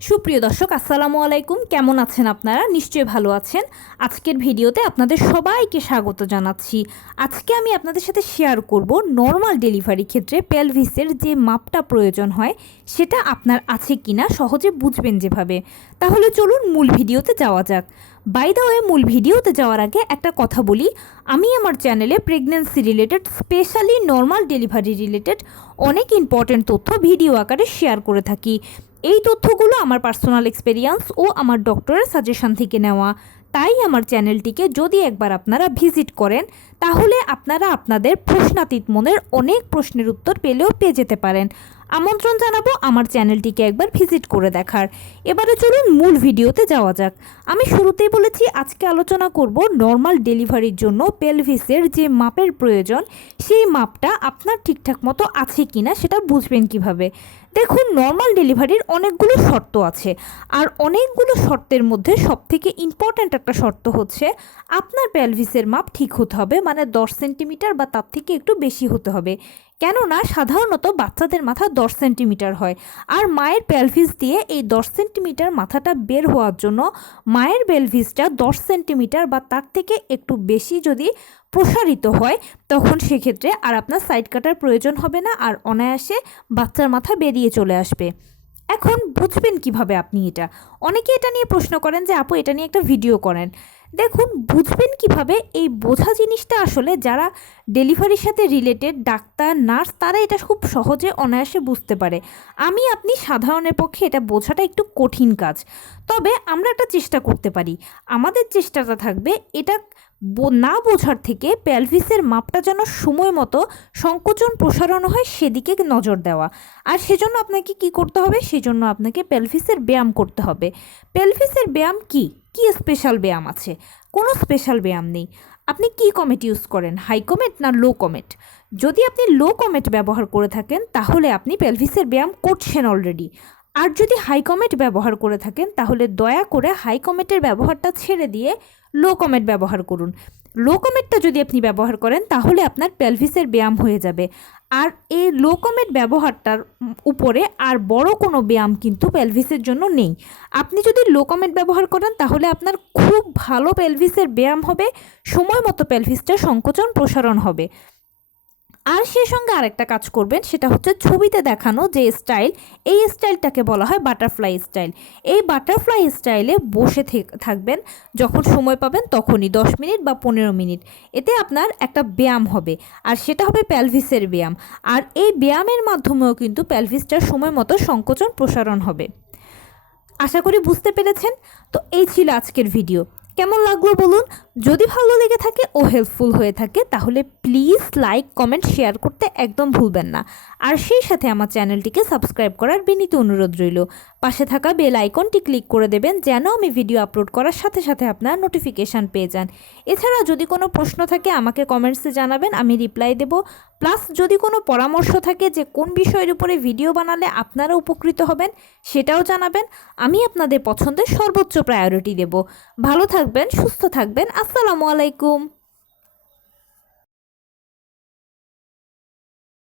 সুপ্রিয় দর্শক আসসালামু আলাইকুম, কেমন আছেন আপনারা? নিশ্চয়ই ভালো আছেন। আজকের ভিডিওতে আপনাদের সবাইকে স্বাগত জানাচ্ছি। আজকে আমি আপনাদের সাথে শেয়ার করব নর্মাল ডেলিভারি ক্ষেত্রে পেলভিসের যে মাপটা প্রয়োজন হয় সেটা আপনার আছে কিনা সহজে বুঝবেন যেভাবে। তাহলে চলুন মূল ভিডিওতে যাওয়া যাক। বাই দ্য ওয়ে, মূল ভিডিওতে যাওয়ার আগে একটা কথা বলি, আমি আমার চ্যানেলে pregnancy related, specially normal delivery related অনেক ইম্পর্ট্যান্ট তথ্য ভিডিও আকারে শেয়ার করে থাকি। এই তথ্যগুলো আমার পার্সোনাল এক্সপেরিয়েন্স ও আমার ডক্টরের সাজেশন থেকে নেওয়া। তাই আমার চ্যানেলটিকে যদি একবার আপনারা ভিজিট করেন তাহলে আপনারা আপনাদের প্রশ্নাতীত মনের অনেক প্রশ্নের উত্তর পেয়ে যেতে পারেন। আমন্ত্রণ জানাবো আমার চ্যানেলটিকে একবার ভিজিট করে দেখার। এবারে চলুন মূল ভিডিওতে যাওয়া যাক। আমি শুরুতেই বলেছি আজকে আলোচনা করব নর্মাল ডেলিভারির জন্য পেলভিসের যে মাপের প্রয়োজন সেই মাপটা আপনার ঠিকঠাক মতো আছে কিনা সেটা বুঝবেন কিভাবে। দেখুন, নর্মাল ডেলিভারির অনেকগুলো শর্ত আছে, আর অনেকগুলো শর্তের মধ্যে সবথেকে ইম্পর্ট্যান্ট একটা শর্ত হচ্ছে আপনার পেলভিসের মাপ ঠিক হতে হবে, মানে 10 সেন্টিমিটার বা তার থেকে একটু বেশি হতে হবে। কেননা সাধারণত বাচ্চাদের মাথা 10 সেন্টিমিটার হয়, আর মায়ের পেলভিস দিয়ে এই 10 সেন্টিমিটার মাথাটা বের হওয়ার জন্য মায়ের পেলভিসটা 10 সেন্টিমিটার বা তার থেকে একটু বেশি যদি প্রসারিত হয় তখন সেক্ষেত্রে আর আপনার সাইড কাটার প্রয়োজন হবে না, আর অনায়াসে বাচ্চার মাথা বেরিয়ে চলে আসবে। এখন বুঝবেন কিভাবে আপনি এটা? অনেকে এটা নিয়ে প্রশ্ন করেন যে আপু এটা নিয়ে একটা ভিডিও করেন। দেখুন, বুঝবেন কিভাবে, এই বোঝা জিনিসটা আসলে যারা ডেলিভারির সাথে রিলেটেড ডাক্তার, নার্স, তারা এটা খুব সহজে অনায়াসে বুঝতে পারে। আপনি সাধারণের পক্ষে এটা বোঝাটা একটু কঠিন কাজ। তবে আমরা একটা চেষ্টা করতে পারি। আমাদের চেষ্টাটা থাকবে এটা না বোঝার থেকে পেলভিসের মাপটা যেন সময় মতো সংকোচন প্রসারণ হয় সেদিকে নজর দেওয়া। আর সেজন্য আপনাকে কি করতে হবে? সেজন্য আপনাকে পেলভিসের ব্যায়াম করতে হবে। পেলভিসের ব্যায়াম কি স্পেশাল ব্যায়াম আছে? কোনো স্পেশাল ব্যায়াম নেই। আপনি কি কমেট ইউজ করেন, হাই কমেট না লো কমেট? যদি আপনি লো কমেট ব্যবহার করে থাকেন তাহলে আপনি পেলভিসের ব্যায়াম করছেন অলরেডি। আর যদি হাই কমেট ব্যবহার করে থাকেন তাহলে দয়া করে হাই কমেটের ব্যবহারটা ছেড়ে দিয়ে লো কমেট ব্যবহার করুন। লো কমেটটা যদি আপনি ব্যবহার করেন তাহলে আপনার পেলভিসের ব্যায়াম হয়ে যাবে। আর এই লো কমেট ব্যবহারটার উপরে আর বড় কোনো ব্যায়াম কিন্তু পেলভিসের জন্য নেই। আপনি যদি লো কমেট ব্যবহার করেন তাহলে আপনার খুব ভালো পেলভিসের ব্যায়াম হবে, সময় মতো পেলভিসটা সংকোচন প্রসারণ হবে। আর সেই সঙ্গে আরেকটা কাজ করবেন, সেটা হচ্ছে ছবিতে দেখানো যে স্টাইল, এই স্টাইলটাকে বলা হয় বাটারফ্লাই স্টাইল। এই বাটারফ্লাই স্টাইলে বসে থাকবেন, যখন সময় পাবেন তখনই 10 মিনিট বা 15 মিনিট। এতে আপনার একটা ব্যায়াম হবে, আর সেটা হবে পেলভিসের ব্যায়াম। আর এই ব্যায়ামের মাধ্যমেও কিন্তু পেলভিসটার সময় মতো সংকোচন প্রসারণ হবে। আশা করি বুঝতে পেরেছেন। তো এই ছিল আজকের ভিডিও। কেমন লাগলো বলুন? যদি ভালো লেগে থাকে ও হেল্পফুল হয়ে থাকে তাহলে প্লিজ লাইক, কমেন্ট, শেয়ার করতে একদম ভুলবেন না। আর সেই সাথে আমার চ্যানেলটিকে সাবস্ক্রাইব করার বিনীত অনুরোধ রইল। পাশে থাকা বেল আইকনটি ক্লিক করে দেবেন যেন আমি ভিডিও আপলোড করার সাথে সাথে আপনার নোটিফিকেশান পেয়ে যান। এছাড়া যদি কোনো প্রশ্ন থাকে আমাকে কমেন্টসে জানাবেন, আমি রিপ্লাই দেব। প্লাস যদি কোনো পরামর্শ থাকে যে কোন বিষয়ের উপরে ভিডিও বানালে আপনারা উপকৃত হবেন সেটাও জানাবেন। আমি আপনাদের পছন্দের সর্বোচ্চ প্রায়োরিটি দেব। ভালো থাকবেন, সুস্থ থাকবেন। আসসালামু আলাইকুম।